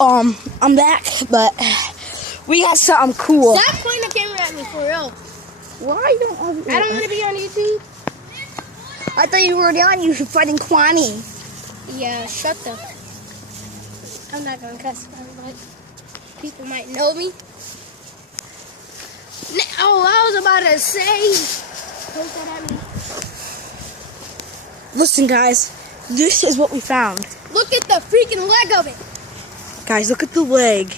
I'm back, but we got something cool. Stop pointing the camera at me for real. Why don't I don't want to be on YouTube. I thought you were on YouTube fighting Kwani. Yeah, shut the. I'm not gonna cuss, but people might know me. Oh, I was about to say. Don't say that at me. Listen, guys, this is what we found. Look at the freaking leg of it. Guys, look at the leg.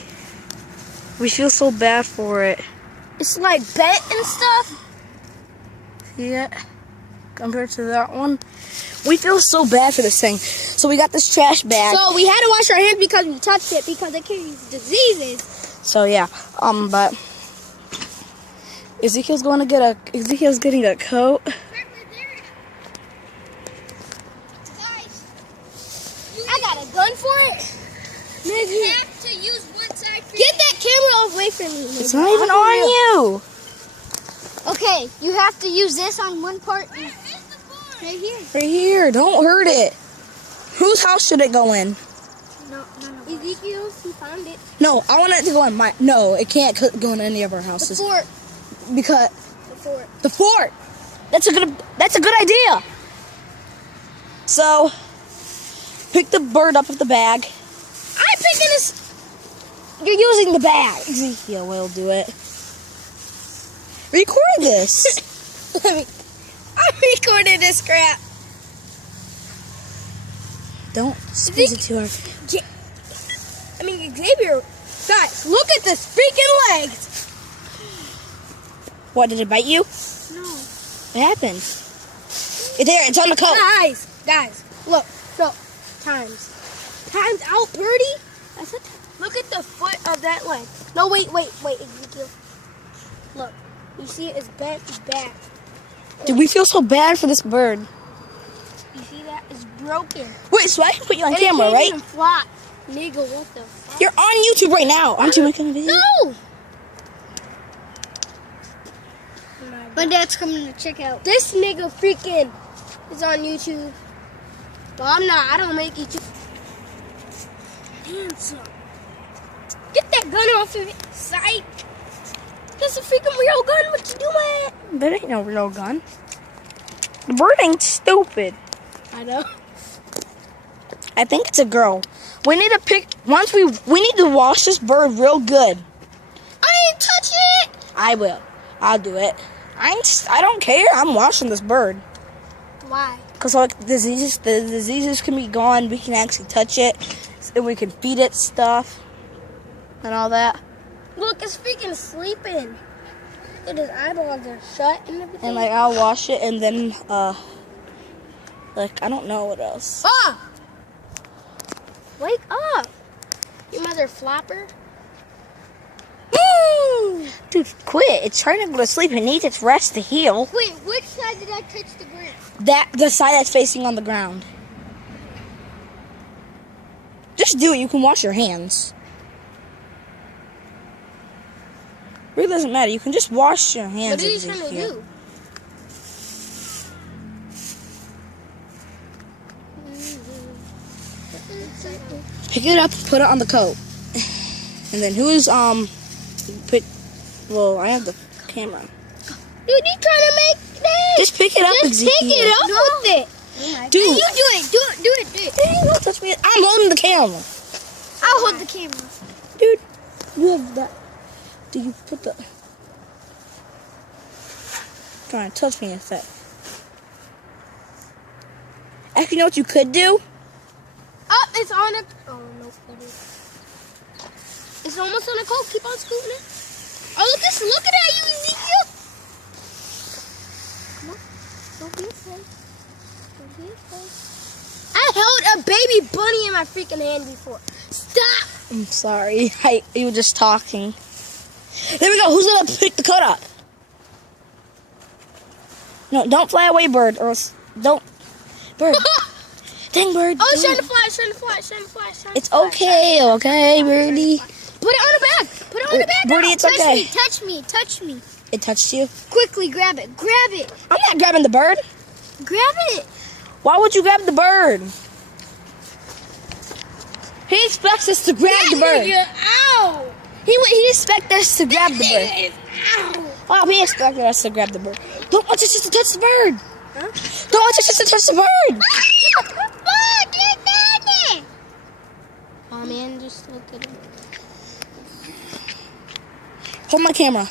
We feel so bad for it. It's like bent and stuff. Yeah, compared to that one. We feel so bad for this thing. So we got this trash bag. So we had to wash our hands because we touched it because it carries diseases. So yeah, but Ezekiel's getting a coat. Guys, I got a gun for it. You have to use one side for Get that camera away from me. It's not even on you. Okay, you have to use this on one part. Right here. Right here. Don't hurt it. Whose house should it go in? No. Ezekiel's, he found it. No, I want it to go in my. No, it can't go in any of our houses. The fort. Because The fort. the fort. That's a good idea. So, pick the bird up with the bag. I'm picking this. You're using the bag. Ezekiel will do it. Record this. I recorded this crap. Don't squeeze it too hard. Xavier, guys, look at this freaking legs. What, did it bite you? No. What happened? It's on the coat. Guys, look. So, times out, birdie. Look at the foot of that leg. No, wait, Ezekiel. Look, you see it is bent back. Dude, we feel so bad for this bird. You see that? It's broken. Wait, so I can put you on And camera, it can't right? even fly. Nigga, what the fuck? You're on YouTube right now. Aren't you making a video? No! My dad's coming to check out. This nigga freaking is on YouTube. But I'm not. I don't make YouTube. Handsome. Get that gun off of it. Psych. That's a freaking real gun. What you doing? That ain't no real gun. The bird ain't stupid. I know. I think it's a girl. We need to pick, we need to wash this bird real good. I ain't touching it. I will. I'll do it. I don't care. I'm washing this bird. Why? Because like the diseases can be gone. We can actually touch it. And we can feed it stuff. And all that. Look, it's freaking sleeping. Look, his eyeballs are shut and everything. And like I'll wash it and then like I don't know what else. Ah! Wake up! You mother flopper. Dude, quit. It's trying to go to sleep. It needs its rest to heal. Wait, which side did I touch the ground? The side that's facing on the ground. Just do it. You can wash your hands. Really doesn't matter. You can just wash your hands. What are you trying to do? Pick it up, put it on the coat. And then who's well, I have the camera. Dude, you trying to make that? Just pick it up, Just Ezekiel. pick it up with it. Dude. You do it. Hey, don't touch me. I'm holding the camera. I'll hold the camera. Dude, you have that. Do you put the... Trying to touch me in fact. Actually, you know what you could do? Oh, it's on a... Oh, no. It's almost on a coat. Keep on scooting it. Oh, look at that, you Ezekiel. Come on. Don't be afraid. I held a baby bunny in my freaking hand before. Stop. I'm sorry. You were just talking. There we go. Who's going to pick the coat up? No, don't fly away, bird. Or else, don't. Bird. Dang, bird. Oh, it's dang. trying to fly. It's okay, birdie. Put it on the bag. Birdie, it's okay. Touch me. It touched you? Quickly, grab it. I'm not grabbing the bird. Grab it. Why would you grab the bird? He expects us to grab the bird. Ow! He expects us to grab the bird. Ow! Oh, he expected us to grab the bird. Don't want us just to touch the bird. Huh? Don't want us just to touch the bird. Oh man, just look at him. Hold my camera.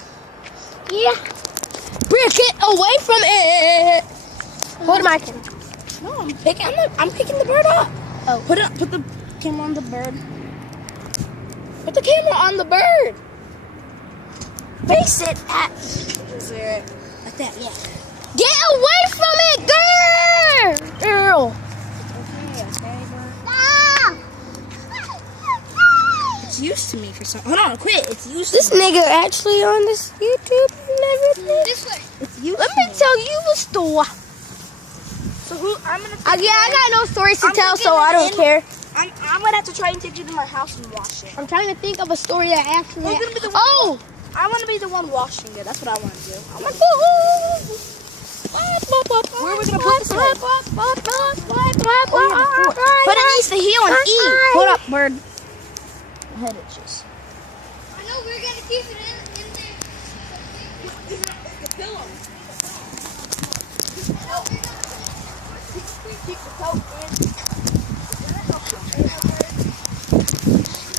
Yeah. Bria, get away from it. Hold my camera. No, I'm picking the bird up. Oh. Put the camera on the bird. Put the camera on the bird. Face it at like that, yeah. Get away from it, girl! Okay, bird. Ah! It's used to me for some. Hold on, quit. It's used This to me. nigga actually on this YouTube and everything. This way. It's used Let to me tell you a story. So who? I'm gonna. I got no stories to I'm tell, thinking so I of don't in- care. I'm gonna have to try and take you to my house and wash it. I'm trying to think of a story that actually. We're gonna be the one- Oh! I want to be the one washing it. That's what I want to do. I wanna- Where are we gonna put this thing? Put it needs to heal and eat. Hold up, bird. My head itches. I know we're gonna keep it in there. The pillow.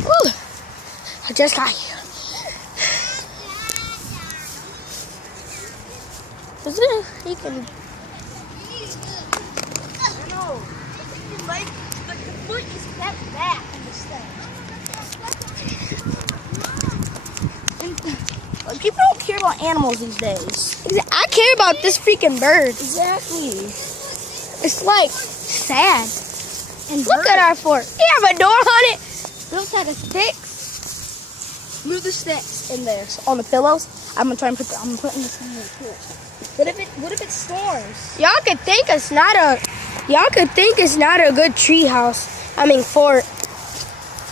Woo. I just got here. Is it freaking? I know. Like the foot is bent back in this thing. Like, people don't care about animals these days. I care about this freaking bird. Exactly. It's like sad. And look at our fort. You have a door on it. Built out of sticks. Move the sticks in there on the pillows. I'm gonna try and put. I'm putting this in there too. What if it storms? Y'all could think it's not a. Y'all could think it's not a good tree house. I mean fort.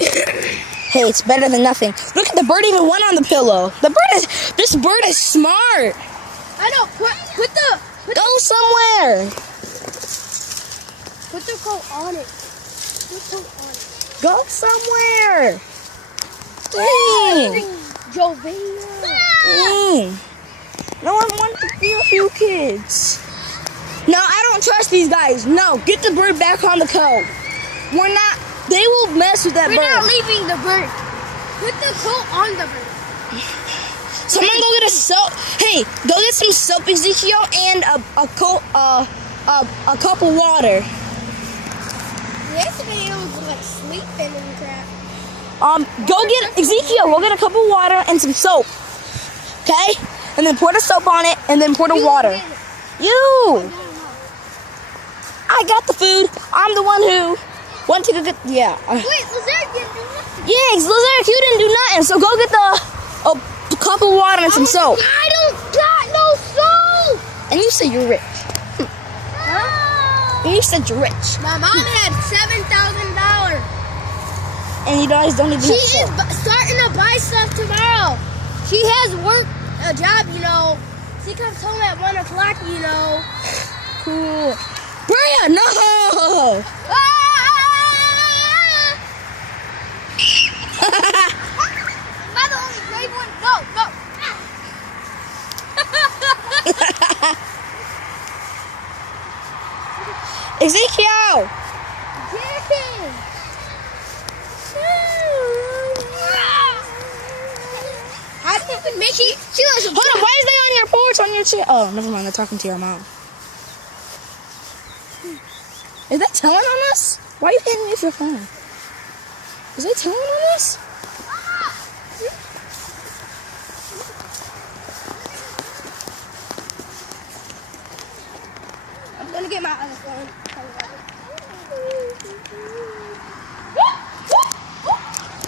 Hey, it's better than nothing. Look at the bird even went on the pillow. This bird is smart. I know. Put Go somewhere. the coat on it. Put the coat on it. Go somewhere. Dang. Jovania. Dang. No one wants to be a few kids. No, I don't trust these guys. No, get the bird back on the coat. We're not. They will mess with that We're bird. not leaving the bird. Put the coat on the bird. Someone go get a soap. Hey, go get some soap, Ezekiel, and a cup of water. Yesterday it was like sleeping and crap. Go get Ezekiel. Go get a cup of water and some soap. Okay, and then pour the soap on it, and then pour the water. You. I got the food. I'm the one who went to go get. Yeah. Wait, Lazare didn't do nothing. Yeah, Lazaric, you didn't do nothing. So go get a cup of water and some soap. I don't got no soul. And you said you're rich. Huh? And you said you're rich. My mom had $7,000. And you guys don't even She have soap. is starting to buy stuff tomorrow. She has a job, you know. She comes home at 1 o'clock, you know. Cool. Bria, no! Am I the only brave one? No. Ezekiel! How do you even make it? She was Hold on, why is they on your porch, on your chair? Oh, never mind, they're talking to your mom. Is that telling on us? Why are you hitting me with your phone? Is that telling on us? I'm gonna get my other phone.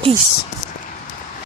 Peace.